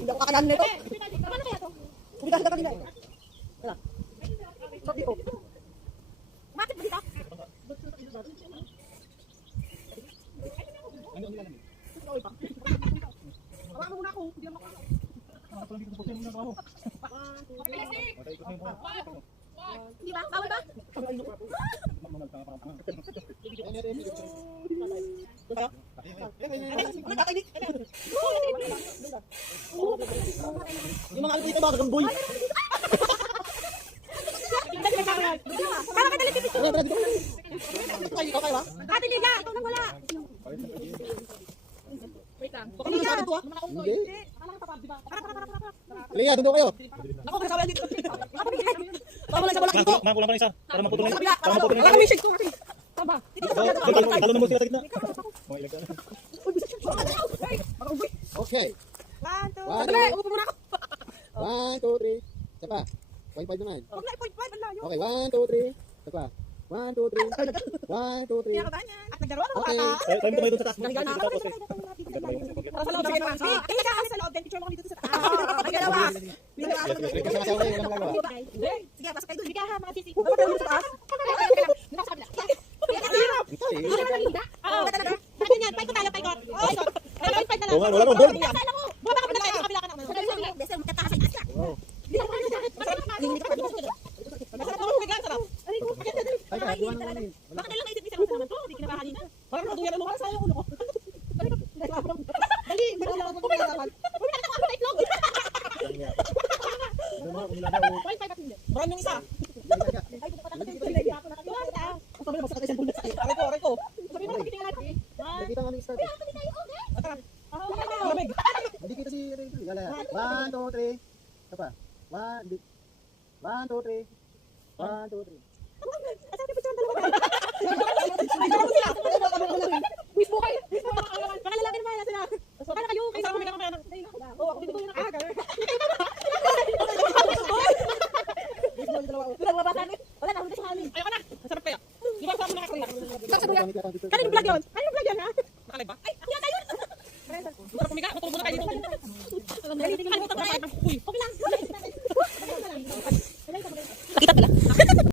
Hindi ako kakayanin nito. Paano kaya to? Hindi kasi kanina. Wala. So, dito. Bakit ba dito? Hawakan mo muna ako. Hindi ako makakaw. Di ba? Bawal ba? Yung mga alpito mga gagamboy. Para ka dalit dito. Okay ba? Ate Liga, ikaw nang wala. Wait lang. Baka mga sabi to ah. Hindi. Para. Liga, doon kayo. Ako, kasama dito. Ako bigyan. Tama lang sa balak dito. Kulang pa isa. Para maputol na. Kabila. Wala kami shake to. Tama. Talo na mo sila sa gitna. Okay. 1, 2, Sandali, upo muna ako. 1, 2, 3. Isa pa. 0.5 naman. Huwag na, 0.5 ang layo. Okay, 1, 2, 3. Isa pa. 1, 2, 3. 1, 2, 3. Kaya ka ba niyan? At naglaro ano Okay. Tayo mo doon sa taas. Galing na. Tapos Para sa loob, sige na. Tingin ka kasi sa loob, then picture mo ko dito sa taas. Ay, dalawa. Kasama-sama kayo. Walang magagawa. Sige, pasok kayo doon. Hindi ka ha, mga sisi. Pupunta mo sa taas. Doon ako sa kabila. Oo, talaga. Ano yan? Paikot tayo, paikot. Paikot. 1.5 na lang. Oo nga, wala akong gold. Kala mo. Bumaba ka pa na tayo. Kabila ka na. Basta magkatakas ay asya. Hindi ako ano dyan. Masarap ka. Masarap naman, biglang sarap. Aray ko. Ay, gawa naman eh. Baka nilang naisip mo naman to. Hindi kinabahan na. Parang natuyan mo. Parang sayang ulo ko. Dali. Wala ako kumakapan. Uy, nakita ko ako na itlog. Point five at hindi. Brown yung isa. Ay, hindi ko pa nakakita. Ako nakakita. Ang sabi mo, basta katay sa bulak sa akin. Aray ko. Sabi mo, nakikiting natin. Nakita nga ng start. Kaya ako din tayo. Okay. Malamig. Hindi kita si Ray. Gala. 1, 2, 3. Isa pa. 1, 2, 3. 1, 2, 3. Asa ka picture dalawa. Wish mo kayo. Baka lalaki naman na sila. Baka kayo. Ay, sama kami na kamayanan. Oo, ako dito ko yung aga. Wala na, hindi sa kami. Ayoko na. Masarap kaya. Di ba kasama na kakarina? Kanino vlog yun? Kanino vlog yun ha? Nakalay ba? Ay, ang yata yun! Masarap kumiga. Matulog muna tayo dito. Dali, tingnan mo ito. Uy. Okay lang.